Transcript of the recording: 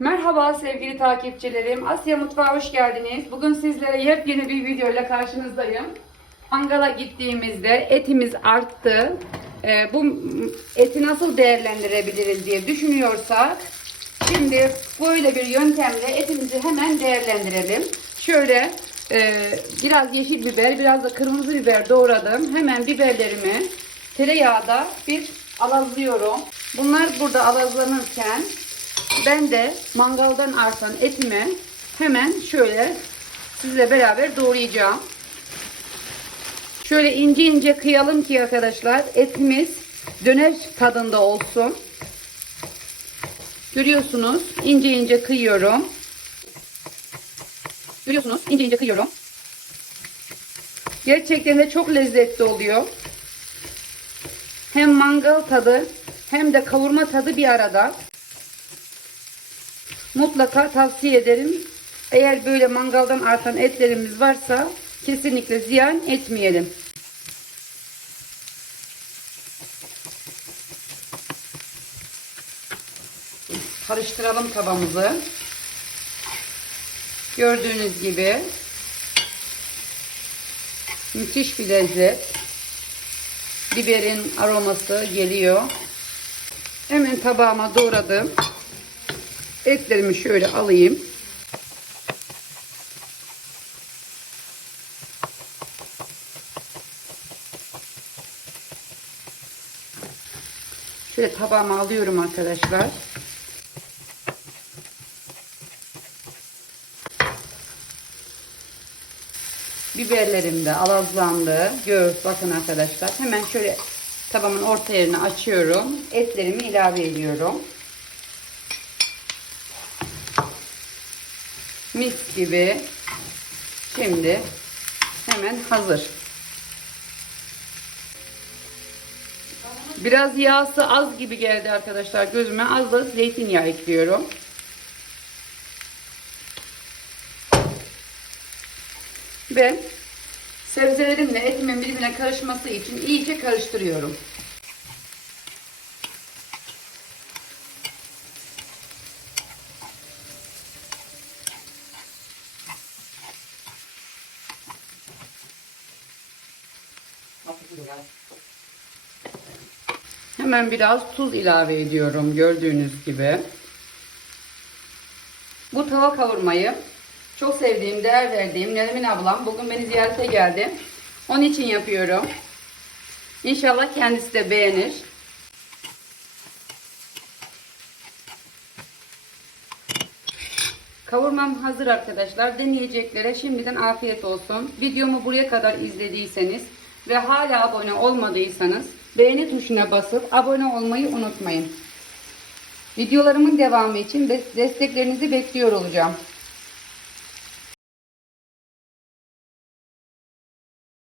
Merhaba sevgili takipçilerim. Asya Mutfağı hoş geldiniz. Bugün sizlere yepyeni bir video ile karşınızdayım. Mangala gittiğimizde etimiz arttı. Ee, bu eti nasıl değerlendirebiliriz diye düşünüyorsak şimdi böyle bir yöntemle etimizi hemen değerlendirelim. Şöyle e, biraz yeşil biber, biraz da kırmızı biber doğradım. Hemen biberlerimi tereyağda bir alazlıyorum. Bunlar burada alazlanırken ben de mangaldan artan etimi hemen şöyle sizle beraber doğrayacağım. Şöyle ince ince kıyalım ki arkadaşlar etimiz döner tadında olsun. Görüyorsunuz ince ince kıyıyorum. Görüyorsunuz ince ince kıyıyorum. Gerçekten de çok lezzetli oluyor. Hem mangal tadı hem de kavurma tadı bir arada. Mutlaka tavsiye ederim. Eğer böyle mangaldan artan etlerimiz varsa kesinlikle ziyan etmeyelim. Karıştıralım tavamızı. Gördüğünüz gibi müthiş bir lezzet. Biberin aroması geliyor. Hemen tabağıma doğradım. Etlerimi şöyle alayım. Şöyle tabağıma alıyorum arkadaşlar. Biberlerim de alazlandı. Gör bakın arkadaşlar. Hemen şöyle tabağımın orta yerini açıyorum. Etlerimi ilave ediyorum. Mis gibi. Şimdi hemen hazır. Biraz yağsı az gibi geldi arkadaşlar gözüme. Az da zeytinyağı ekliyorum. Ve sebzelerimle etimin birbirine karışması için iyice karıştırıyorum. Hemen biraz tuz ilave ediyorum gördüğünüz gibi. Bu tava kavurmayı çok sevdiğim, değer verdiğim Nermin ablam bugün beni ziyarete geldi. Onun için yapıyorum. İnşallah kendisi de beğenir. Kavurmam hazır arkadaşlar. Deneyeceklere şimdiden afiyet olsun. Videomu buraya kadar izlediyseniz ve hala abone olmadıysanız beğeni tuşuna basıp abone olmayı unutmayın. Videolarımın devamı için desteklerinizi bekliyor olacağım.